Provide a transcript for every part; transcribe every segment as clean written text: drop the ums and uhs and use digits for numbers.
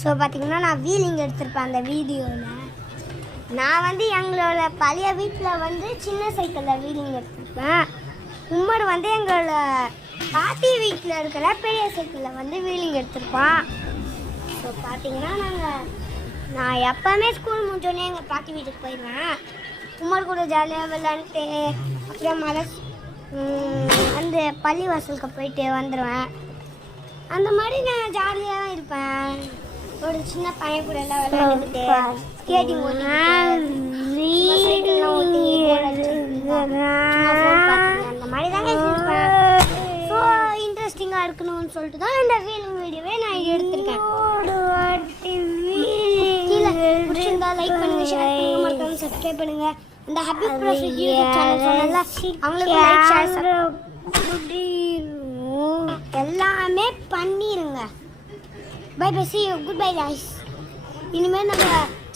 So பார்த்தீங்கன்னா நான் wheeling எடுத்திருப்பேன் அந்த வீடியோவில். நான் வந்து எங்களோட பழைய வீட்டில் வந்து சின்ன சைக்கிளில் வீலிங் எடுத்திருப்பேன். உமர் வந்து எங்களோட பாட்டி வீட்டில் இருக்கிற பெரிய சைக்கிளில் வந்து வீலிங் எடுத்திருப்பான். ஸோ பார்த்தீங்கன்னா நான் எப்போவுமே ஸ்கூல் முடிஞ்சோடனே எங்கள் பாட்டி வீட்டுக்கு போயிடுவேன். உமர் கூட ஜாலியாக விளாண்டுட்டு அப்புறம் அந்த பள்ளி வாசலுக்கு போயிட்டு வந்துடுவேன். அந்த மாதிரி நான் ஜாலியாக தான் இருப்பேன். ஒரு சின்ன பையன் கூட எல்லாம் விளையாண்டுக்கிட்டு ஸ்கேட்டிங் அந்த மாதிரி தாங்க இருப்பேன். ஸோ இன்ட்ரெஸ்டிங்காக இருக்கணும்னு சொல்லிட்டு தான் இந்த வீடியோவே நான் எடுத்திருக்கேன். கீழே பிடிச்சிருந்தா லைக் பண்ணுங்க, ஷேர் பண்ணுங்க, மறக்காம சப்ஸ்கிரைப் பண்ணுங்க. இந்த ஹாப்பி ப்ராஃபிட் யூடியூப் சேனல் சொன்னல அவங்களுக்கு லைக் ஷேர் எல்லாமே பண்ணிடுங்க. Bye bye, see you, goodbye guys. இனிமேல் நம்ம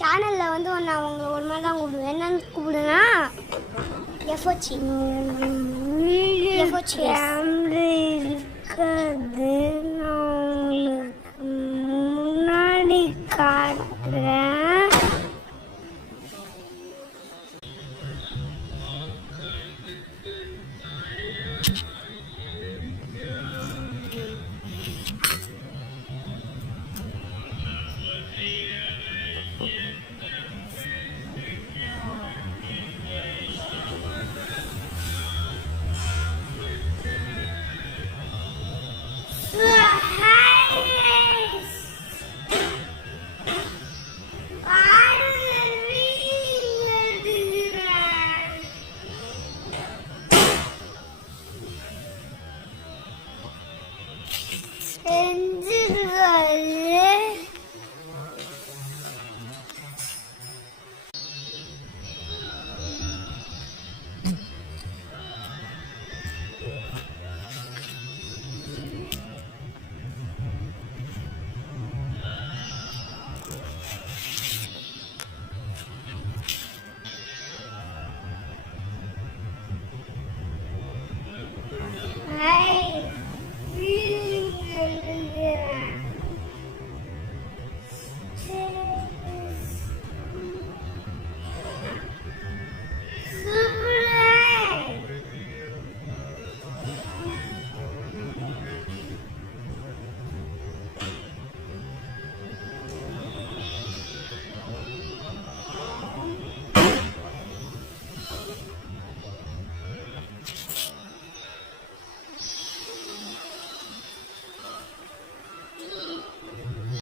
சேனலில் வந்து நான் உங்களை ஒரு மாதிரி தான் கூப்பிடுவேன். என்னன்னு கூப்பிடுனா எஃப்ஓச்சி முன்னாடி காட்டுறேன்.